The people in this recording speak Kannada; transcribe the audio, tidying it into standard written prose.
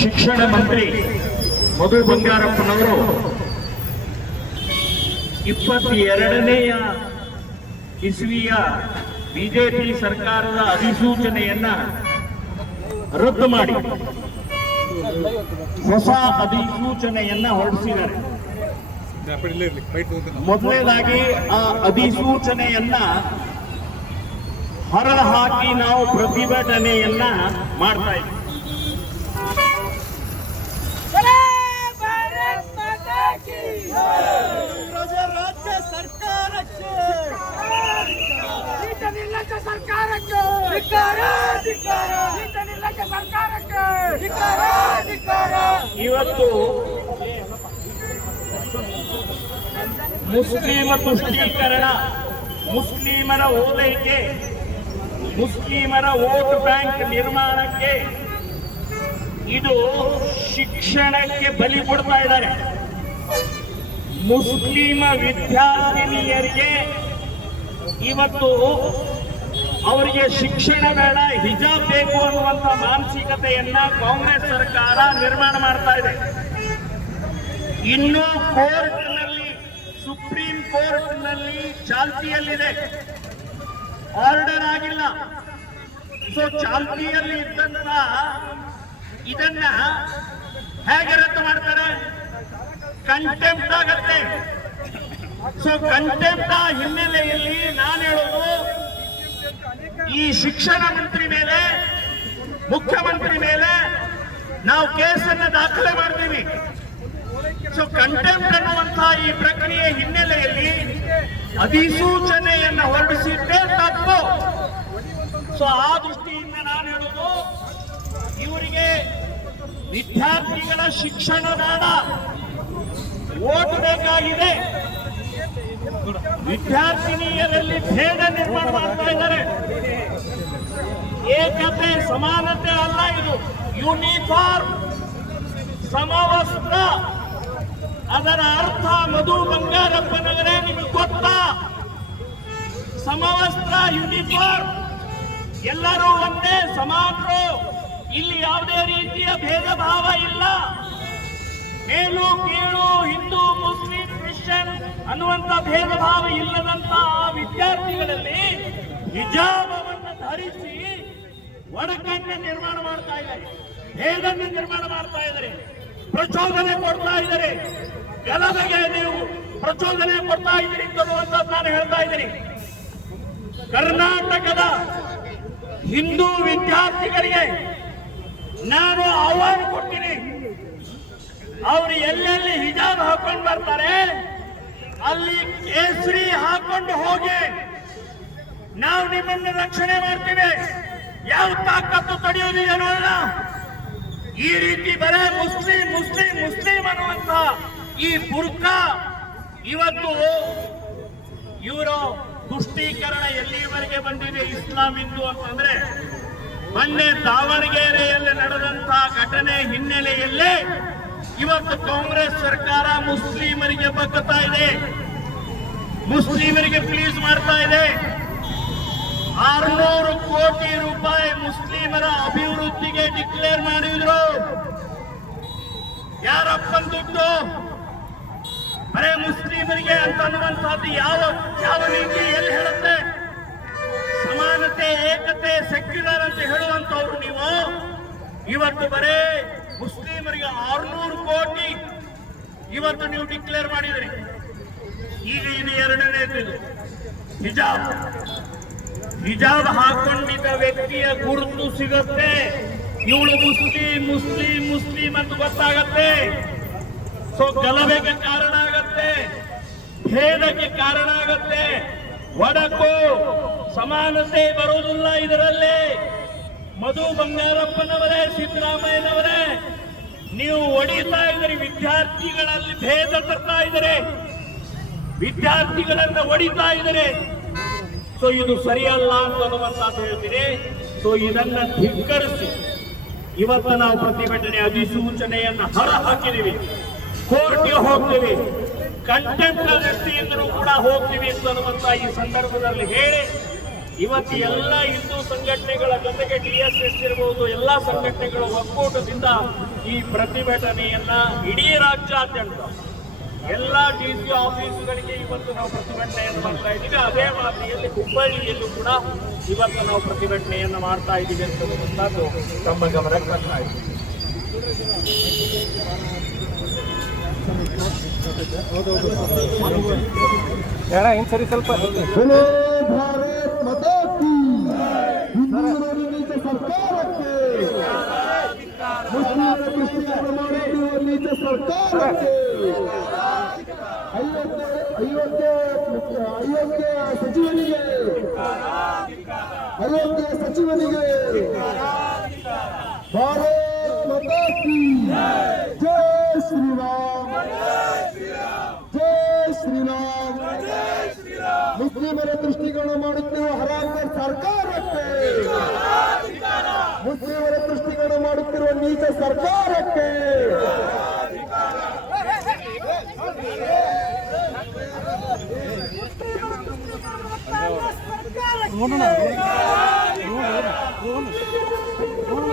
ಶಿಕ್ಷಣ ಮಂತ್ರಿ ಮಧು ಬಂಗಾರಪ್ಪನವರು 22ನೇ ಇಸ್ವಿಯ ಬಿಜೆಪಿ ಸರ್ಕಾರದ ಅಧಿಸೂಚನೆಯನ್ನ ರದ್ದು ಮಾಡಿ ಹೊಸ ಅಧಿಸೂಚನೆಯನ್ನ ಹೊರಡಿಸಿದ್ದಾರೆ. ಮೊದಲನೇದಾಗಿ ಆ ಅಧಿಸೂಚನೆಯನ್ನ ಹೊರಹಾಕಿ ನಾವು ಪ್ರತಿಭಟನೆಯನ್ನ ಮಾಡ್ತಾ ಇದ್ದೀವಿ. ಇವತ್ತು ಮುಸ್ಲಿಮ ತುಷ್ಟೀಕರಣ, ಮುಸ್ಲಿಮರ ಓಲೈಕೆ, ಮುಸ್ಲಿಮರ ವೋಟ್ ಬ್ಯಾಂಕ್ ನಿರ್ಮಾಣಕ್ಕೆ ಇದು ಶಿಕ್ಷಣಕ್ಕೆ ಬಲಿ ಕೊಡ್ತಾ ಇದ್ದಾರೆ. ಮುಸ್ಲಿಮ ವಿದ್ಯಾರ್ಥಿನಿಯರಿಗೆ ಇವತ್ತು ಅವರಿಗೆ ಶಿಕ್ಷಣ ಬೇಡ, ಹಿಜಾಬ್ ಬೇಕು ಅನ್ನುವಂಥ ಮಾನಸಿಕತೆಯನ್ನ ಕಾಂಗ್ರೆಸ್ ಸರ್ಕಾರ ನಿರ್ಮಾಣ ಮಾಡ್ತಾ ಇದೆ. ಇನ್ನೂ ಕೋರ್ಟ್ನಲ್ಲಿ, ಸುಪ್ರೀಂ ಕೋರ್ಟ್ನಲ್ಲಿ ಚಾಲ್ತಿಯಲ್ಲಿದೆ, ಆರ್ಡರ್ ಆಗಿಲ್ಲ. ಸೊ ಚಾಲ್ತಿಯಲ್ಲಿ ಇದ್ದಂತ ಇದನ್ನ ಹೇಗೆ ರದ್ದು ಮಾಡ್ತಾರೆ? ಕಂಟೆಂಪ್ಟ್ ಆಗತ್ತೆ. ಸೊ ಕಂಟೆಂಪ್ಟ್ ಹಿನ್ನೆಲೆಯಲ್ಲಿ ನಾನು ಹೇಳೋದು, ಈ ಶಿಕ್ಷಣ ಮಂತ್ರಿ ಮೇಲೆ, ಮುಖ್ಯಮಂತ್ರಿ ಮೇಲೆ ನಾವು ಕೇಸನ್ನು ದಾಖಲೆ ಮಾಡ್ತೀವಿ. ಸೊ ಕಂಟೆಂಪ್ಟ್ ಅನ್ನುವಂತಹ ಈ ಪ್ರಕ್ರಿಯೆ ಹಿನ್ನೆಲೆಯಲ್ಲಿ ಅಧಿಸೂಚನೆಯನ್ನು ಹೊರಡಿಸಿದ್ದೇ ತಪ್ಪು. ಸೊ ಆ ದೃಷ್ಟಿಯಿಂದ ನಾನು ಹೇಳೋದು, ಇವರಿಗೆ ವಿದ್ಯಾರ್ಥಿಗಳ ಶಿಕ್ಷಣ ಬೇಡ, ಓಟ್ ಬೇಕಾಗಿದೆ. ವಿದ್ಯಾರ್ಥಿನಿಯರಲ್ಲಿ ಭೇದ ನಿರ್ಮಾಣ ಮಾಡ್ತಾ ಇದ್ದಾರೆ. ಏಕತೆ ಸಮಾನತೆ ಅಲ್ಲ, ಇದು ಯೂನಿಫಾರ್ಮ್, ಸಮವಸ್ತ್ರ. ಅದರ ಅರ್ಥ ಮಧು ಬಂಗಾರಪ್ಪನವರೇ ನಿಮಗೆ ಗೊತ್ತಾ? ಸಮವಸ್ತ್ರ, ಯೂನಿಫಾರ್ಮ್, ಎಲ್ಲರೂ ಒಂದೇ, ಸಮಾನರು. ಇಲ್ಲಿ ಯಾವುದೇ ರೀತಿಯ ಭೇದ ಭಾವ ಇಲ್ಲ. ಮೇಲು ಕೀಳು, ಹಿಂದೂ ಮುಸ್ಲಿಂ ಕ್ರಿಶ್ಚಿಯನ್ ಅನ್ನುವಂತ ಭೇದ ಭಾವ ಇಲ್ಲದಂತ ವಿದ್ಯಾರ್ಥಿಗಳಲ್ಲಿ ಹಿಜಾಬವನ್ನು ಧರಿಸಿ ಒಡಕನ್ನು ನಿರ್ಮಾಣ ಮಾಡ್ತಾ ಇದ್ದಾರೆ, ಭೇದನ್ನು ನಿರ್ಮಾಣ ಮಾಡ್ತಾ ಇದ್ದಾರೆ, ಪ್ರಚೋದನೆ ಕೊಡ್ತಾ ಇದ್ದಾರೆ. ಗಲಭೆಗೆ ನೀವು ಪ್ರಚೋದನೆ ಕೊಡ್ತಾ ಇದ್ದೀರಿ ಅನ್ನುವಂಥದ್ದು ನಾನು ಹೇಳ್ತಾ ಇದ್ದೀನಿ. ಕರ್ನಾಟಕದ ಹಿಂದೂ ವಿದ್ಯಾರ್ಥಿಗಳಿಗೆ ನಾನು ಆಹ್ವಾನ ಕೊಡ್ತೀನಿ. ಅವರು ಎಲ್ಲೆಲ್ಲಿ ಹಿಜಾಬ್ ಹಾಕೊಂಡು ಬರ್ತಾರೆ ಅಲ್ಲಿ ಕೇಸರಿ ಹಾಕೊಂಡು ಹೋಗಿ, ನಾವು ನಿಮ್ಮನ್ನು ರಕ್ಷಣೆ ಮಾಡ್ತೀವಿ. ಯಾವ ತಾಕತ್ತು ತಡೆಯೋದಿದೆ ನೋಡೋಣ. ಈ ರೀತಿ ಬರೇ ಮುಸ್ಲಿಂ ಮುಸ್ಲಿಂ ಮುಸ್ಲಿಂ ಅನ್ನುವಂತ ಈ ಬುರ್ಕಾ ಇವತ್ತು ಇವರ ತುಷ್ಟೀಕರಣ ಎಲ್ಲಿವರೆಗೆ ಬಂದಿದೆ ಇಸ್ಲಾಂ ಹಿಂದೂ ಅಂತಂದ್ರೆ, ಮೊನ್ನೆ ದಾವಣಗೆರೆಯಲ್ಲಿ ನಡೆದಂತಹ ಘಟನೆ ಹಿನ್ನೆಲೆಯಲ್ಲೇ ಇವತ್ತು ಕಾಂಗ್ರೆಸ್ ಸರ್ಕಾರ ಮುಸ್ಲಿಮರಿಗೆ ಬಗ್ಗುತ್ತಾ ಇದೆ, ಮುಸ್ಲಿಮರಿಗೆ ಪ್ಲೀಸ್ ಮಾಡ್ತಾ ಇದೆ. 600 ಕೋಟಿ ರೂಪಾಯಿ ಮುಸ್ಲಿಮರ ಅಭಿವೃದ್ಧಿಗೆ ಡಿಕ್ಲೇರ್ ಮಾಡಿದ್ರು. ಯಾರಪ್ಪನ ದುಡ್ಡು? ಬರೇ ಮುಸ್ಲಿಮರಿಗೆ ಅಂತ ಅನ್ನುವಂಥದ್ದು ಯಾವ ನೀತಿ ಎಲ್ಲಿ ಹೇಳುತ್ತೆ? ಸಮಾನತೆ, ಏಕತೆ, ಸೆಕ್ಯುಲರ್ ಅಂತ ಹೇಳುವಂತವ್ರು ನೀವು ಇವತ್ತು ಬರೇ ಮುಸ್ಲಿಮರಿಗೆ 600 ಕೋಟಿ ಇವತ್ತು ನೀವು ಡಿಕ್ಲೇರ್ ಮಾಡಿದ್ರಿ. ಈಗ ಇದು ಎರಡನೇದು ಹಿಜಾಬ್. ಹಿಜಾಬ್ ಹಾಕೊಂಡಿದ್ದ ವ್ಯಕ್ತಿಯ ಗುರುತು ಸಿಗುತ್ತೆ. ಇವಳು ಮುಸ್ಲಿಂ ಮುಸ್ಲಿಂ ಮುಸ್ಲಿಂ ಅಂತ ಗೊತ್ತಾಗತ್ತೆ. ಸೊ ಗಲಭೆಗೆ ಕಾರಣ ಆಗತ್ತೆ, ಭೇದಕ್ಕೆ ಕಾರಣ ಆಗತ್ತೆ, ಒಡಕು ಸಮಾನತೆ ಬರುವುದಿಲ್ಲ ಇದರಲ್ಲಿ. ಮಧು ಬಂಗಾರಪ್ಪನವರೇ, ಸಿದ್ದರಾಮಯ್ಯನವರೇ, ನೀವು ಹೊಡಿತಾ ಇದ್ದೀರಿ, ವಿದ್ಯಾರ್ಥಿಗಳಲ್ಲಿ ಭೇದ ತರ್ತಾ ಇದ್ದಾರೆ, ವಿದ್ಯಾರ್ಥಿಗಳನ್ನ ಹೊಡಿತಾ ಇದ್ದಾರೆ. ಸೊ ಇದು ಸರಿಯಲ್ಲ ಅಂತ ಅನ್ನುವಂಥದ್ದು ಹೇಳ್ತೀನಿ. ಸೊ ಇದನ್ನ ಧಿಕ್ಕರಿಸಿ ಇವತ್ತು ನಾವು ಪ್ರತಿಭಟನೆ ಅಧಿಸೂಚನೆಯನ್ನು ಹೊರ ಹಾಕಿದೀವಿ, ಕೋರ್ಟ್ಗೆ ಹೋಗ್ತೀವಿ, ಕಂಟೆಂಪ್ಟ್ ವ್ಯಕ್ತಿಯಿಂದಲೂ ಕೂಡ ಹೋಗ್ತೀವಿ ಅಂತ ಅನ್ನುವಂತ ಈ ಸಂದರ್ಭದಲ್ಲಿ ಹೇಳಿ ಇವತ್ತು ಎಲ್ಲ ಹಿಂದೂ ಸಂಘಟನೆಗಳ ಜೊತೆಗೆ DSS ಇರಬಹುದು ಎಲ್ಲ ಸಂಘಟನೆಗಳ ಒಕ್ಕೂಟದಿಂದ ಈ ಪ್ರತಿಭಟನೆಯನ್ನ ಇಡೀ ರಾಜ್ಯಾದ್ಯಂತ ಎಲ್ಲ DC ಆಫೀಸ್ಗಳಿಗೆ ಇವತ್ತು ನಾವು ಪ್ರತಿಭಟನೆಯನ್ನು ಮಾಡ್ತಾ ಇದ್ದೀವಿ. ಅದೇ ಮಾದರಿಯಲ್ಲಿ ಹುಬ್ಬಳ್ಳಿಯಲ್ಲೂ ಕೂಡ ಇವತ್ತು ನಾವು ಪ್ರತಿಭಟನೆಯನ್ನು ಮಾಡ್ತಾ ಇದ್ದೀವಿ ಅಂತಕ್ಕಂಥದ್ದು ತಮ್ಮ ಗಮನಕ್ಕೆ ಬರ್ತಾ ಇದೆ. ಸರಿ ಸ್ವಲ್ಪ ಭಾರತ್ ಮಾತಾ ಕಿ ಹಿಂದೂಗಳ ನೀಚ ಸರ್ಕಾರಕ್ಕೆ ಮುಸ್ಲಿಮರ ದೃಷ್ಟಿಕೋನ ಮಾಡುತ್ತಿರುವ ನೀಚ ಸರ್ಕಾರಕ್ಕೆ ಅಯೋಗ್ಯ ಸಚಿವನಿಗೆ ಭಾರತ್ ಮಾತಾ ಕಿ ಜೈ ಶ್ರೀರಾಮ್ ಜೈ ಶ್ರೀರಾಮ್ ಮುಸ್ಲಿಮರ ದೃಷ್ಟಿಕೋನ ಮಾಡುತ್ತಿರುವ ಹರಾಮ್ಕರ್ ಸರ್ಕಾರಕ್ಕೆ ಮುಸ್ಲಿಮರ ದೃಷ್ಟಿಕೋನ ಮಾಡುತ್ತಿರುವ ನೀಚ ಸರ್ಕಾರಕ್ಕೆ ನೋಡೋಣ